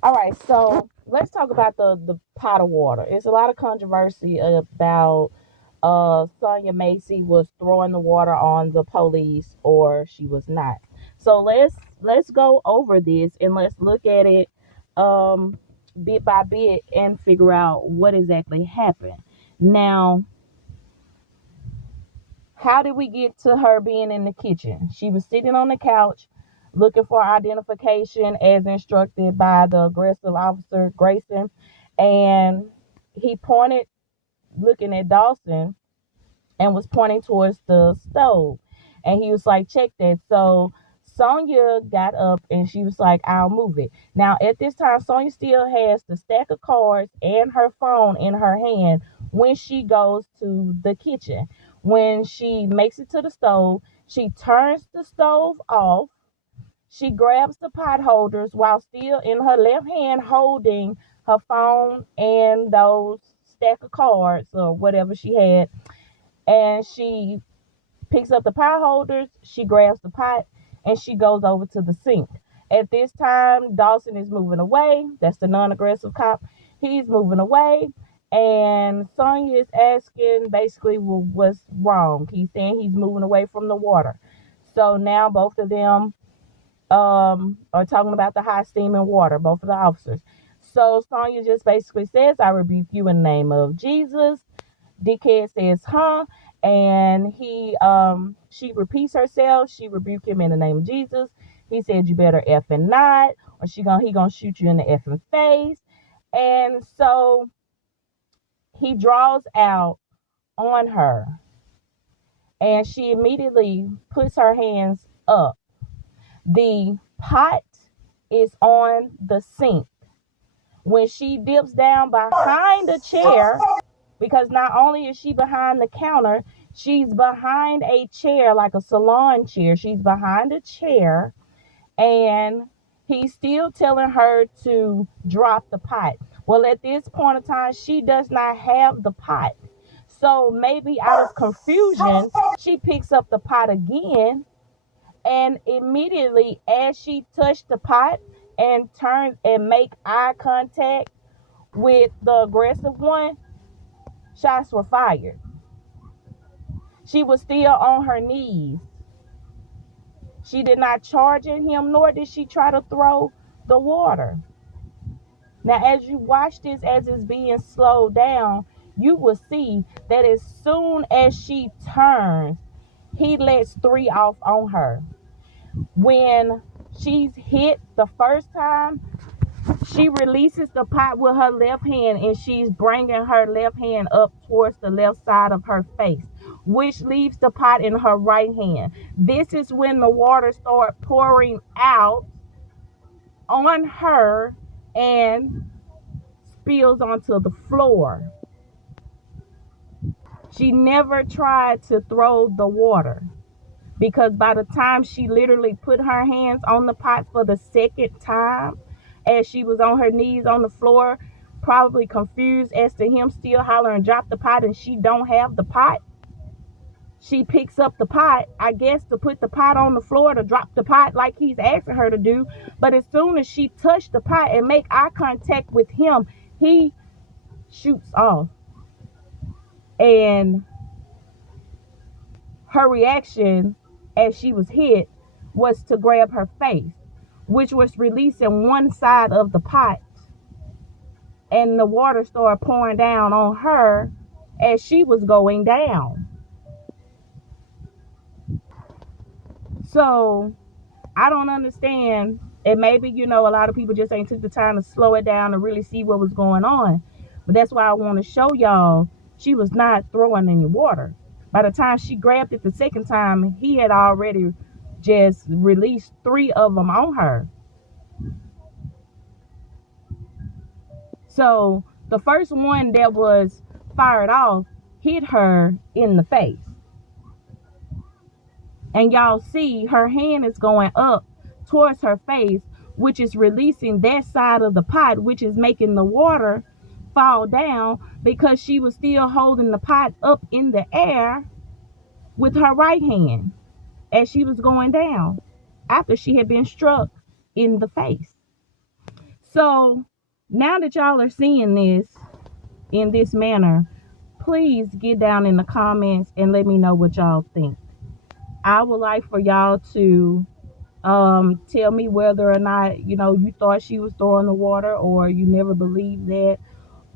All right, so let's talk about the pot of water. It's a lot of controversy about Sonya Massey was throwing the water on the police or she was not. So let's go over this and let's look at it um bit by bit and figure out what exactly happened. Now, how did we get to her being in the kitchen? She was sitting on the couch looking for identification as instructed by the aggressive officer Grayson, and he pointed looking at Dawson and was pointing towards the stove. And he was like, check that. So Sonya got up and she was like, I'll move it. Now, at this time, Sonya still has the stack of cards and her phone in her hand when she goes to the kitchen. When she makes it to the stove, she turns the stove off. She grabs the pot holders while still in her left hand holding her phone and those stack of cards or whatever she had, and she picks up the pot holders, she grabs the pot, and she goes over to the sink. At this time, Dawson is moving away. That's the non-aggressive cop. He's moving away, and Sonya is asking basically, well, what's wrong. He's saying he's moving away from the water. So now both of them are talking about the high steaming water, both of the officers. So Sonya just basically says, I rebuke you in the name of Jesus. Dickhead says, huh? And she repeats herself. She rebuked him in the name of Jesus. He said, you better effing not, or he gonna shoot you in the effing face. And so he draws out on her, and she immediately puts her hands up. The pot is on the sink. When she dips down behind the chair, because not only is she behind the counter, she's behind a chair, like a salon chair. She's behind a chair, and he's still telling her to drop the pot. Well, at this point in time, she does not have the pot. So maybe out of confusion, she picks up the pot again, and immediately as she touched the pot and turns and make eye contact with the aggressive one, shots were fired. She was still on her knees. She did not charge at him, nor did she try to throw the water. Now, as you watch this, as it's being slowed down, you will see that as soon as she turns, he lets three off on her. When she's hit the first time, she releases the pot with her left hand, and she's bringing her left hand up towards the left side of her face, which leaves the pot in her right hand. This is when the water starts pouring out on her and spills onto the floor. She never tried to throw the water, because by the time she literally put her hands on the pot for the second time, as she was on her knees on the floor, probably confused as to him still hollering, drop the pot, and she don't have the pot, she picks up the pot, I guess, to put the pot on the floor, to drop the pot like he's asking her to do. But as soon as she touched the pot and make eye contact with him, he shoots off. And her reaction as she was hit was to grab her face, which was releasing one side of the pot, and the water started pouring down on her as she was going down. So I don't understand. And maybe, a lot of people just ain't took the time to slow it down and really see what was going on. But that's why I want to show y'all she was not throwing any water. By the time she grabbed it the second time, he had already just released three of them on her. So the first one that was fired off hit her in the face. And y'all see her hand is going up towards her face, which is releasing that side of the pot, which is making the water fall down, because she was still holding the pot up in the air with her right hand as she was going down after she had been struck in the face. So now that y'all are seeing this in this manner, please get down in the comments and let me know what y'all think. I would like for y'all to tell me whether or not, you thought she was throwing the water, or you never believed that,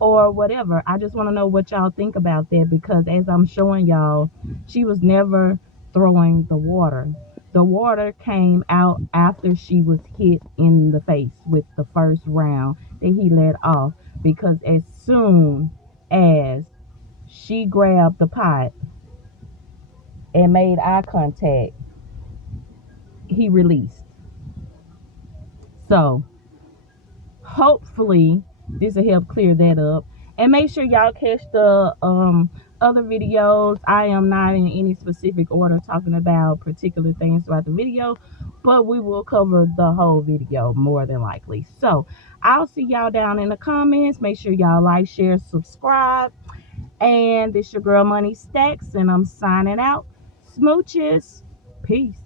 or whatever. I just want to know what y'all think about that, because as I'm showing y'all, she was never throwing the water. The water came out after she was hit in the face with the first round that he let off, because as soon as she grabbed the pot and made eye contact, he released. So hopefully this will help clear that up. And make sure y'all catch the other videos. I am not in any specific order talking about particular things throughout the video, but we will cover the whole video more than likely. So I'll see y'all down in the comments. Make sure y'all like, share, subscribe. And this your girl Money Stacks, and I'm signing out. Smooches. Peace.